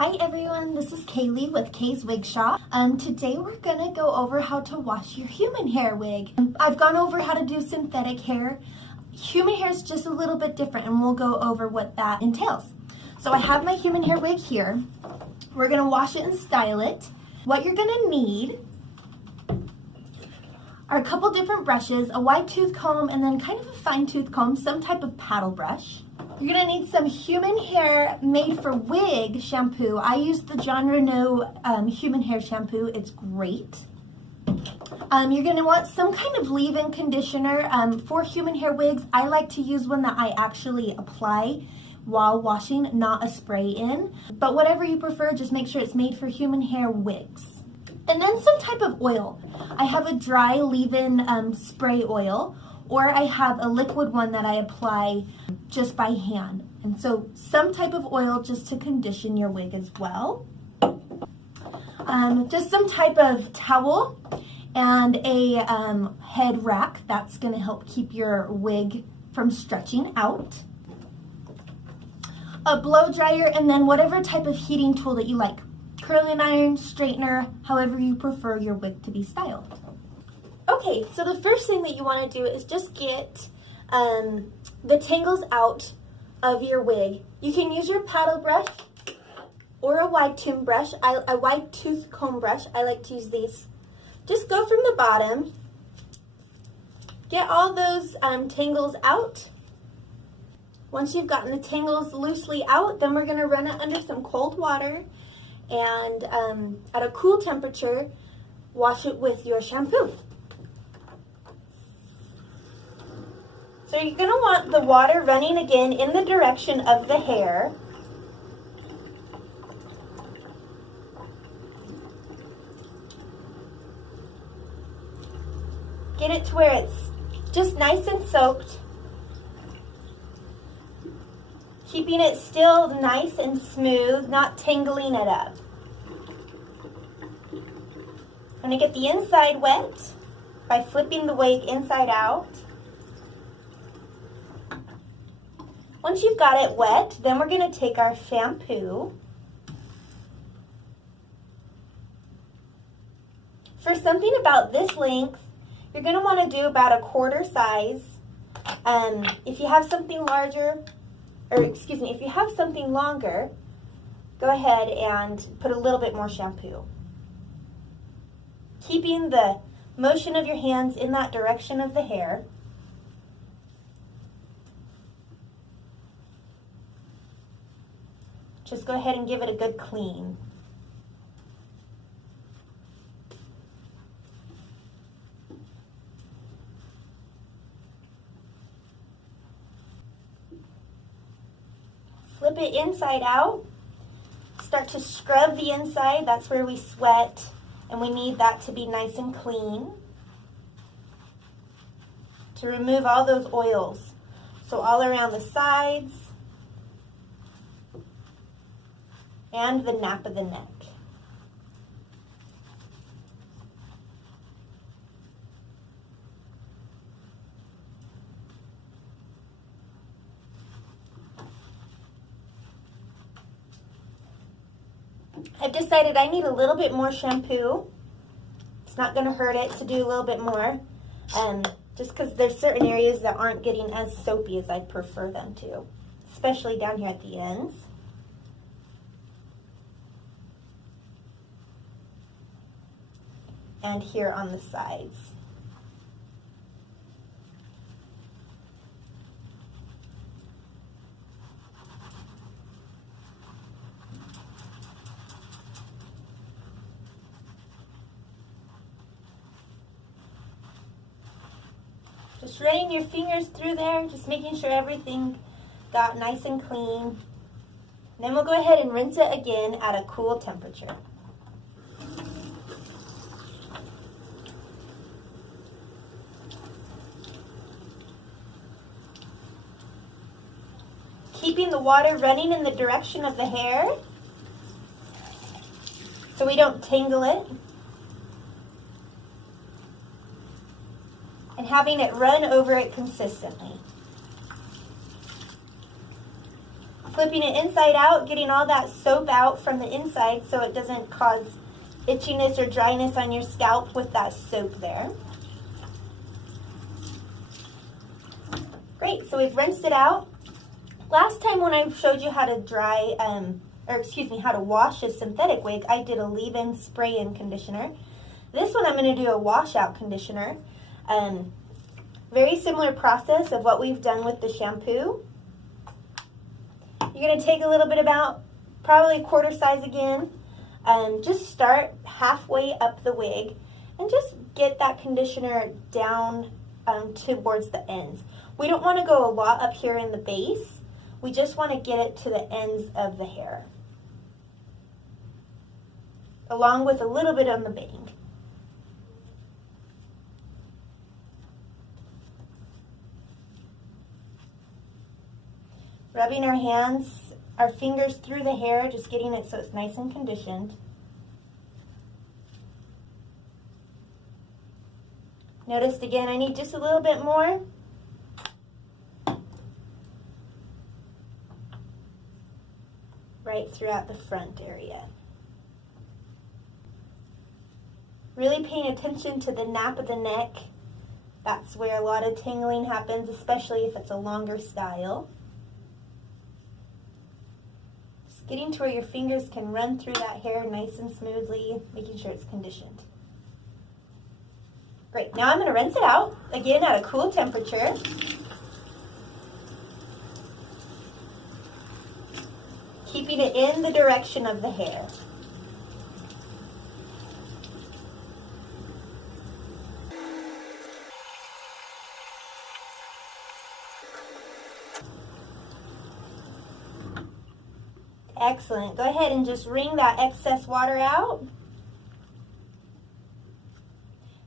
Hi everyone, this is Kaylee with Kay's Wig Shop. Today we're gonna go over how to wash your human hair wig. I've gone over how to do synthetic hair. Human hair is just a little bit different and we'll go over what that entails. So I have my human hair wig here. We're gonna wash it and style it. What you're gonna need are a couple different brushes, a wide tooth comb, and then kind of a fine tooth comb, some type of paddle brush. You're gonna need some human hair made for wig shampoo. I use the John Renault human hair shampoo. It's great. You're gonna want some kind of leave-in conditioner. For human hair wigs, I like to use one that I actually apply while washing, not a spray-in. But whatever you prefer, just make sure it's made for human hair wigs. And then some type of oil. I have a dry leave-in spray oil, or I have a liquid one that I apply just by hand. And so some type of oil just to condition your wig as well. Just some type of towel and a head rack. That's gonna help keep your wig from stretching out. A blow dryer, and then whatever type of heating tool that you like. Curling iron, straightener, however you prefer your wig to be styled. Okay, so the first thing that you want to do is just get the tangles out of your wig. You can use your paddle brush or a wide tooth brush. A wide tooth comb brush. I like to use these. Just go from the bottom. Get all those tangles out. Once you've gotten the tangles loosely out, then we're going to run it under some cold water and at a cool temperature, wash it with your shampoo. So you're going to want the water running again in the direction of the hair. Get it to where it's just nice and soaked. Keeping it still nice and smooth, not tangling it up. I'm going to get the inside wet by flipping the wig inside out. Once you've got it wet, then we're going to take our shampoo. For something about this length, you're going to want to do about a quarter size. If you have something larger, if you have something longer, go ahead and put a little bit more shampoo. Keeping the motion of your hands in that direction of the hair. Just go ahead and give it a good clean. Flip it inside out. Start to scrub the inside. That's where we sweat, and we need that to be nice and clean to remove all those oils. So all around the sides and the nape of the neck. I've decided I need a little bit more shampoo. It's not going to hurt it to do a little bit more, just because there's certain areas that aren't getting as soapy as I'd prefer them to, especially down here at the ends. And here on the sides. Just running your fingers through there, just making sure everything got nice and clean. Then we'll go ahead and rinse it again at a cool temperature. Keeping the water running in the direction of the hair so we don't tangle it. And having it run over it consistently. flipping it inside out, getting all that soap out from the inside so it doesn't cause itchiness or dryness on your scalp with that soap there. Great, so we've rinsed it out. Last time when I showed you how to dry, how to wash a synthetic wig, I did a leave-in spray-in conditioner. This one I'm going to do a washout conditioner. Very similar process of what we've done with the shampoo. You're going to take a little bit, about probably a quarter size again, just start halfway up the wig and just get that conditioner down towards the ends. We don't want to go a lot up here in the base. We just want to get it to the ends of the hair, along with a little bit on the bang. Rubbing our hands, our fingers through the hair, just getting it so it's nice and conditioned. Notice again, I need just a little bit more. Right throughout the front area. Really paying attention to the nape of the neck. That's where a lot of tangling happens, especially if it's a longer style. Just getting to where your fingers can run through that hair nice and smoothly, making sure it's conditioned. Great, now I'm going to rinse it out, again at a cool temperature. Keeping it in the direction of the hair. Excellent. Go ahead and just wring that excess water out.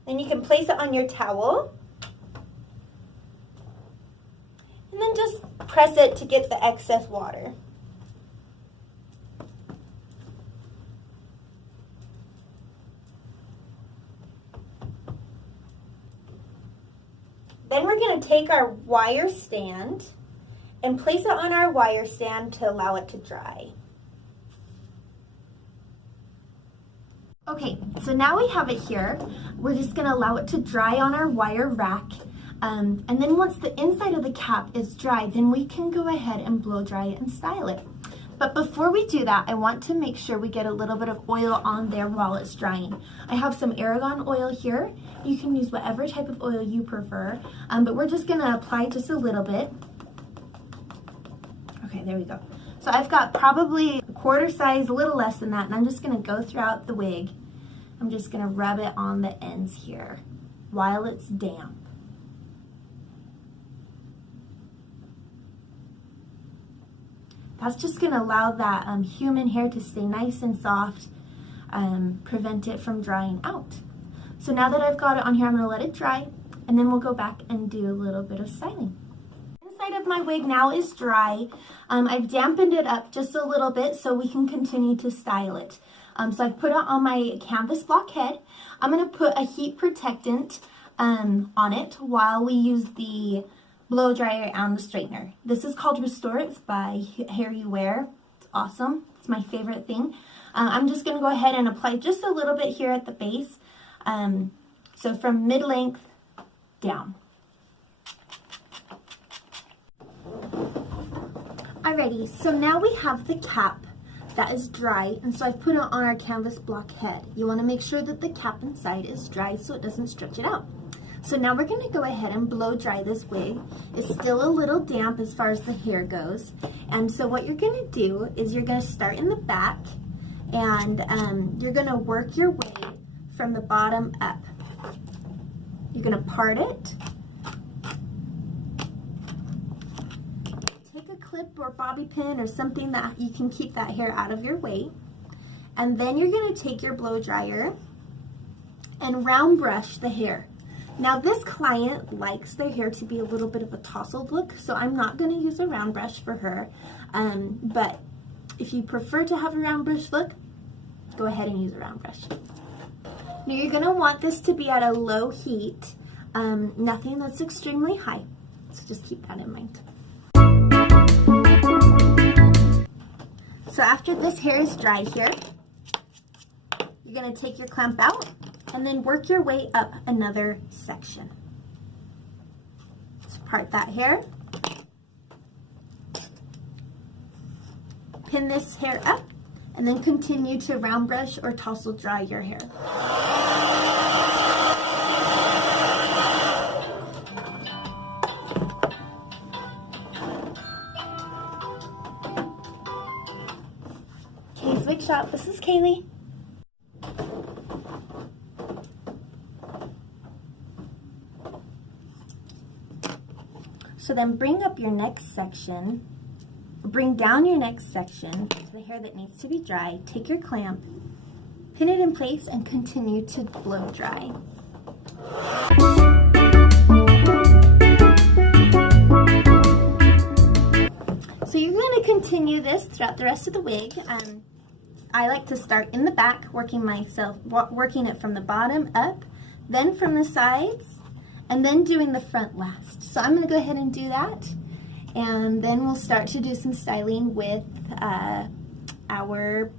Then you can place it on your towel. And then just press it to get the excess water. Then we're going to take our wire stand and place it on our wire stand to allow it to dry. Okay, so now we have it here. We're just going to allow it to dry on our wire rack. And then once the inside of the cap is dry, then we can go ahead and blow dry it and style it. But before we do that, I want to make sure we get a little bit of oil on there while it's drying. I have some argan oil here. You can use whatever type of oil you prefer, but we're just gonna apply just a little bit. Okay, there we go. So I've got probably a quarter size, a little less than that, and I'm just gonna go throughout the wig. I'm just gonna rub it on the ends here while it's damp. That's just going to allow that human hair to stay nice and soft, prevent it from drying out. So now that I've got it on here, I'm going to let it dry, and then we'll go back and do a little bit of styling. Inside of my wig now is dry. I've dampened it up just a little bit so we can continue to style it. So I've put it on my canvas block head. I'm going to put a heat protectant on it while we use the blow dryer and the straightener. This is called Restore. It's by Hair You Wear. It's awesome. It's my favorite thing. I'm just going to go ahead and apply just a little bit here at the base. So from mid-length down. Alrighty, so now we have the cap that is dry, and so I've put it on our canvas block head. You want to make sure that the cap inside is dry so it doesn't stretch it out. So now we're going to go ahead and blow dry this wig. It's still a little damp as far as the hair goes. And so what you're going to do is you're going to start in the back, and you're going to work your way from the bottom up. You're going to part it. Take a clip or bobby pin or something that you can keep that hair out of your way. And then you're going to take your blow dryer and round brush the hair. Now this client likes their hair to be a little bit of a tousled look, so I'm not going to use a round brush for her. But if you prefer to have a round brush look, go ahead and use a round brush. Now you're going to want this to be at a low heat, nothing that's extremely high, so just keep that in mind. So after this hair is dry here, you're going to take your clamp out and then work your way up another section. Let's part that hair. Pin this hair up and then continue to round brush or tousle dry your hair. Kay's Wig Shop, this is Kaylee. So then bring up your next section, bring down your next section to the hair that needs to be dry, take your clamp, pin it in place, and continue to blow dry. So you're going to continue this throughout the rest of the wig. I like to start in the back, working it from the bottom up, then from the sides, and then doing the front last. So I'm going to go ahead and do that, and then we'll start to do some styling with our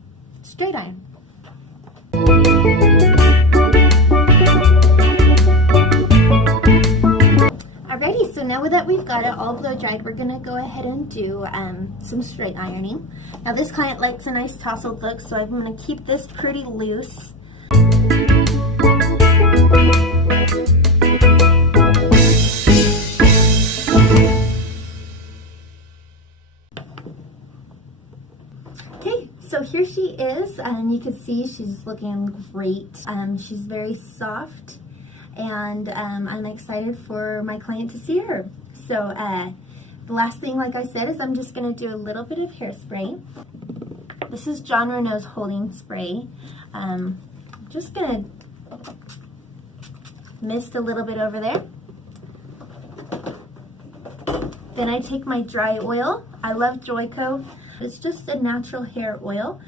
straight iron. Alrighty, so now that we've got it all blow dried, we're going to go ahead and do some straight ironing. Now this client likes a nice tousled look, so I'm going to keep this pretty loose. Okay, so here she is, and you can see she's looking great. She's very soft, and I'm excited for my client to see her. So the last thing, like I said, is I'm just going to do a little bit of hairspray. This is John Renault's holding spray. Just going to mist a little bit over there. Then I take my dry oil. I love Joico. It's just a natural hair oil,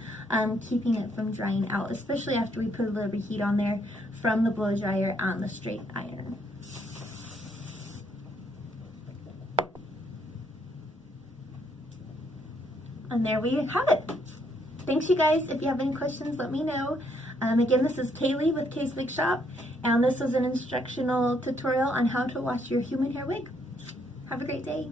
keeping it from drying out, especially after we put a little bit of heat on there from the blow dryer on the straight iron. And there we have it. Thanks, you guys. If you have any questions, let me know. Again, this is Kaylee with Kay's Wig Shop, and this is an instructional tutorial on how to wash your human hair wig. Have a great day.